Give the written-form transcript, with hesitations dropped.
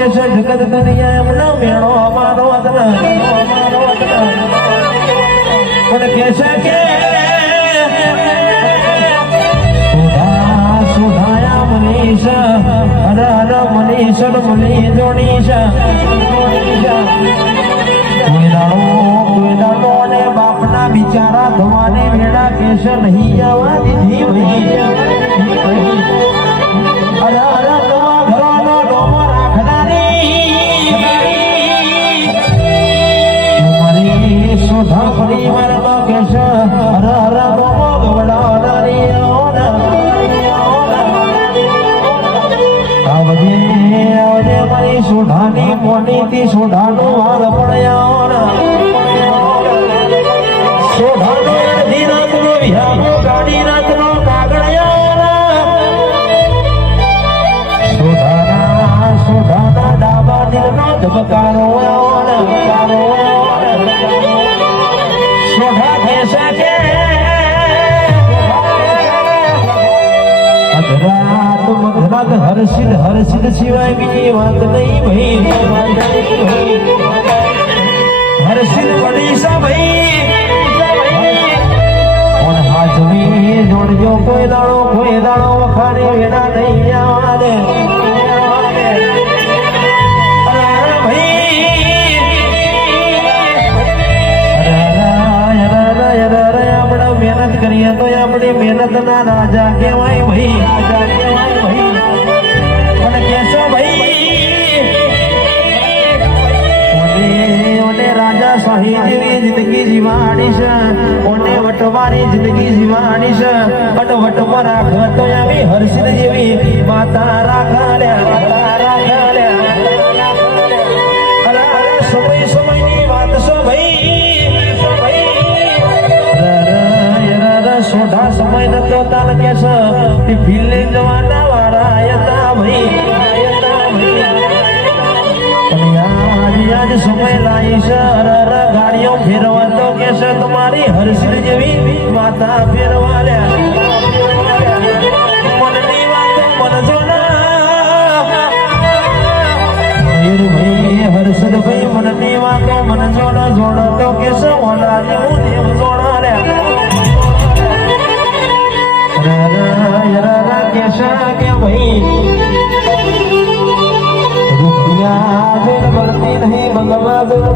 કે છે જગત દુનિયા એમનો મેળો અમારો પણ કે છે કે સુધાયા મનીષ હર હર મનીષ મની જોડીશ કોઈ દાડો ને બાપના બિચારા ધોવાને વેડા કેશ નહીં આવવા દીધી ભાઈ હર હર નવા ઘરોનો ડોમો રાખનારી મારી સુધા પરિવારનો કેશ હર હર ડોમો ગવડાવનારી આવજે મારી સુધાની મોનીથી સુધાનું હાર પડ્યા સુધાનો અડધી રાતનો વિહારો ગાડી રાતનો કાગળિયા સુધાના ડાબા દિલનો ધબકારો સુધા કેસે કે હર્ષિદ સિવાય બીજી વાત નહીં ભાઈ હર્ષિદ પડીશા ભાઈ હાજરી જોડજો કોઈ દાડો વખાણી વેડા નહીં જવા દે મહેનત કરીએ તો આપણી મહેનત ના રાજા કહેવાય ભાઈ પણ કેશો ભાઈ ઓને રાજા શાહી જેવી જિંદગી જીવાડીશ ઓને વટવારી જિંદગી જીવાડીશ બટ વટમાં રાખ તો આવી હર્ષિદ જેવી માતા રાખાલ્યા સમયની વાત છો ભાઈ સોઢા સમય નતો તાલ કેસ ભીલે જવાના વાળા હતા ભાઈ આજ સમય લાવીશ ગાડીઓ ફેરવા તો કેસ તમારી હર્ષિદ જેવી માતા ફેરવા મનની વાતો મન ભાઈ હર્ષિદ ભાઈ મનની વાતો મન જોડો તો કેસ ઓલા જેવું દેવ જોડા કે ભાઈ રૂપિયા જેન મળતી નહીં ભગવાન